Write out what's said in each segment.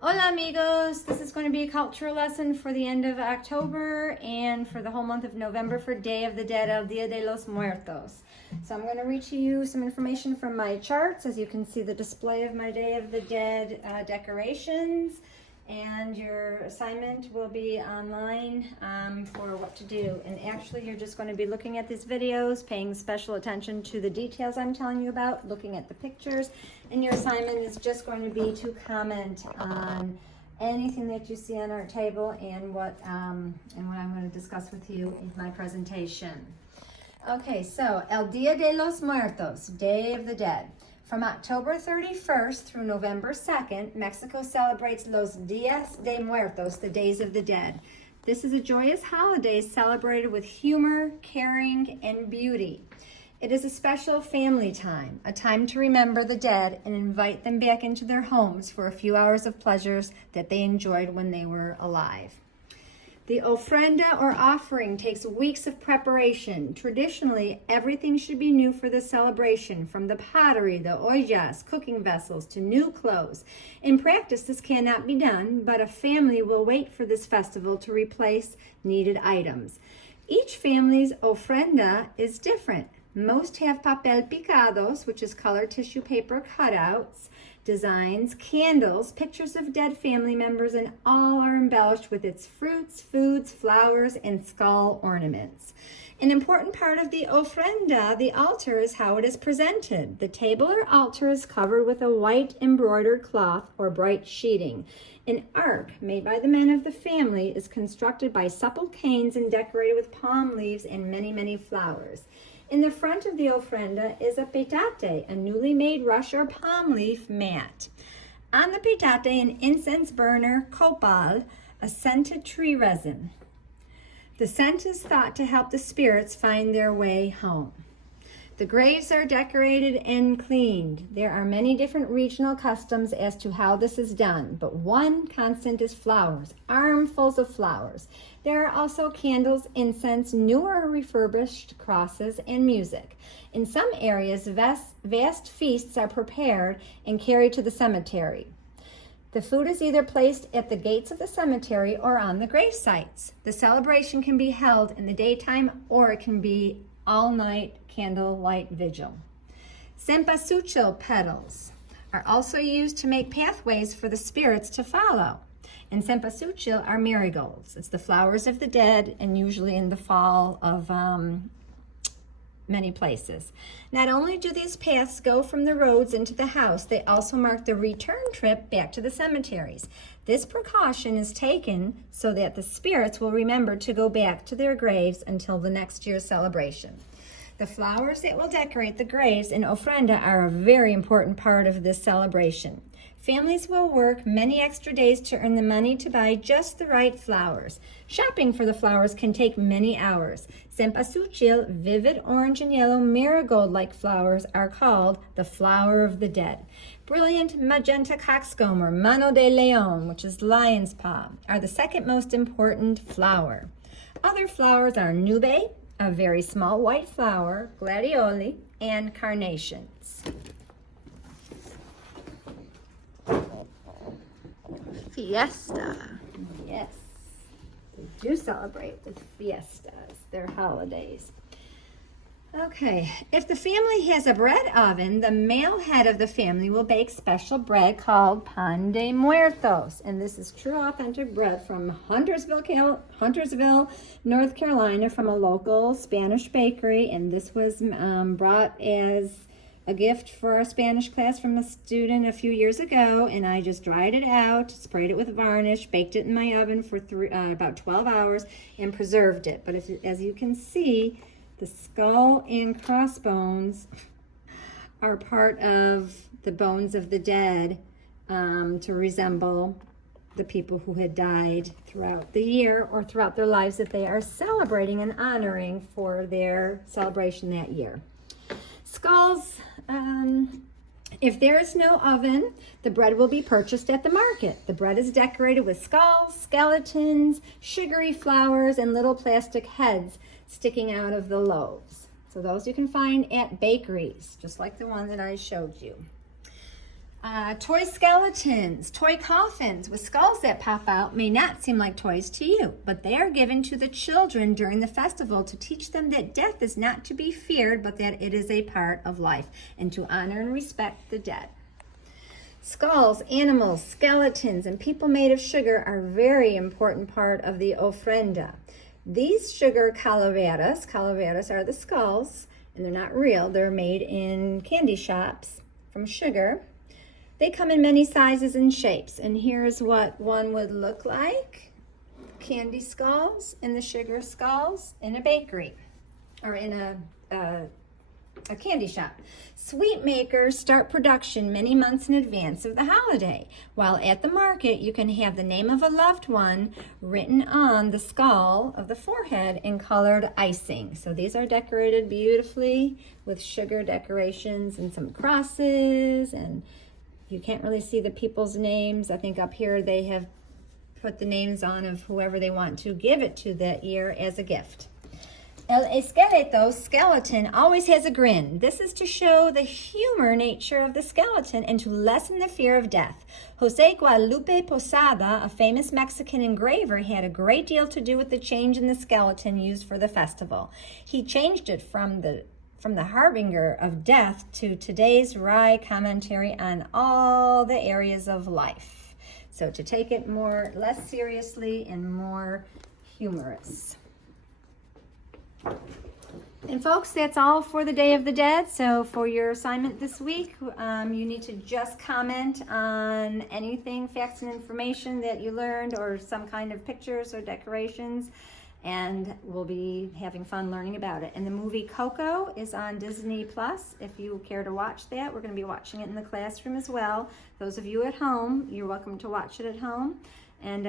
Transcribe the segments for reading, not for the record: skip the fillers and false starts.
Hola amigos, this is going to be a cultural lesson for the end of October and for the whole month of November for Day of the Dead, El Dia de los Muertos. So I'm going to read to you some information from my charts. As you can see, the display of my Day of the Dead decorations, and your assignment will be online for what to do. And actually you're just going to be looking at these videos, paying special attention to the details I'm telling you about, looking at the pictures, and your assignment is just going to be to comment on anything that you see on our table and what I'm going to discuss with you in my presentation. Okay, so El Dia de los Muertos, Day of the Dead. From October 31st through November 2nd, Mexico celebrates Los Días de Muertos, the Days of the Dead. This is a joyous holiday celebrated with humor, caring, and beauty. It is a special family time, a time to remember the dead and invite them back into their homes for a few hours of pleasures that they enjoyed when they were alive. The ofrenda or offering takes weeks of preparation. Traditionally, everything should be new for the celebration, from the pottery, the ollas, cooking vessels, to new clothes. In practice, this cannot be done, but a family will wait for this festival to replace needed items. Each family's ofrenda is different. Most have papel picados, which is colored tissue paper cutouts, designs, candles, pictures of dead family members, and all are embellished with its fruits, foods, flowers, and skull ornaments. An important part of the ofrenda, the altar, is how it is presented. The table or altar is covered with a white embroidered cloth or bright sheeting. An ark made by the men of the family is constructed by supple canes and decorated with palm leaves and many, many flowers. In the front of the ofrenda is a petate, a newly made rush or palm leaf mat. On the petate, an incense burner, copal, a scented tree resin. The scent is thought to help the spirits find their way home. The graves are decorated and cleaned. There are many different regional customs as to how this is done, but one constant is flowers, armfuls of flowers. There are also candles, incense, new or refurbished crosses, and music. In some areas, vast feasts are prepared and carried to the cemetery. The food is either placed at the gates of the cemetery or on the grave sites. The celebration can be held in the daytime, or it can be all-night candlelight vigil. Cempasúchil petals are also used to make pathways for the spirits to follow. And cempasúchil are marigolds. It's the flowers of the dead, and usually in the fall of many places. Not only do these paths go from the roads into the house, they also mark the return trip back to the cemeteries. This precaution is taken so that the spirits will remember to go back to their graves until the next year's celebration. The flowers that will decorate the graves in ofrenda are a very important part of this celebration. Families will work many extra days to earn the money to buy just the right flowers. Shopping for the flowers can take many hours. Cempasúchil, vivid orange and yellow marigold-like flowers, are called the flower of the dead. Brilliant magenta coxcomb, or mano de león, which is lion's paw, are the second most important flower. Other flowers are nube, a very small white flower, gladioli, and carnations. Fiesta. Yes, they do celebrate with fiestas, their holidays. Okay, if the family has a bread oven, the male head of the family will bake special bread called pan de muertos. And this is true authentic bread from Huntersville, North Carolina, from a local Spanish bakery. And this was brought as a gift for our Spanish class from a student a few years ago, and I just dried it out, sprayed it with varnish, baked it in my oven for about 12 hours, and preserved it. But as you can see, the skull and crossbones are part of the bones of the dead, to resemble the people who had died throughout the year or throughout their lives that they are celebrating and honoring for their celebration that year. Skulls, if there is no oven, the bread will be purchased at the market. The bread is decorated with skulls, skeletons, sugary flowers, and little plastic heads sticking out of the loaves. So those you can find at bakeries, just like the one that I showed you. Toy skeletons, toy coffins with skulls that pop out may not seem like toys to you, but they are given to the children during the festival to teach them that death is not to be feared, but that it is a part of life, and to honor and respect the dead. Skulls, animals, skeletons, and people made of sugar are a very important part of the ofrenda. These sugar calaveras are the skulls, and they're not real. They're made in candy shops from sugar. They come in many sizes and shapes, and here's what one would look like. Candy skulls and the sugar skulls in a bakery or in a candy shop. Sweet makers start production many months in advance of the holiday, while at the market you can have the name of a loved one written on the skull of the forehead in colored icing. So these are decorated beautifully with sugar decorations and some crosses, and you can't really see the people's names. I think up here they have put the names on of whoever they want to give it to that year as a gift. El esqueleto, skeleton, always has a grin. This is to show the humor nature of the skeleton and to lessen the fear of death. Jose Guadalupe Posada, a famous Mexican engraver, had a great deal to do with the change in the skeleton used for the festival. He changed it from the harbinger of death to today's wry commentary on all the areas of life. So to take it less seriously and more humorous. And folks, that's all for the Day of the Dead. So for your assignment this week, you need to just comment on anything, facts and information that you learned, or some kind of pictures or decorations, and we'll be having fun learning about it. And the movie Coco is on Disney Plus. If you care to watch that, we're going to be watching it in the classroom as well. Those of you at home, you're welcome to watch it at home. And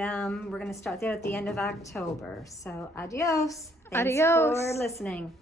we're going to start that at the end of October. So adios. Thanks Adios. for listening.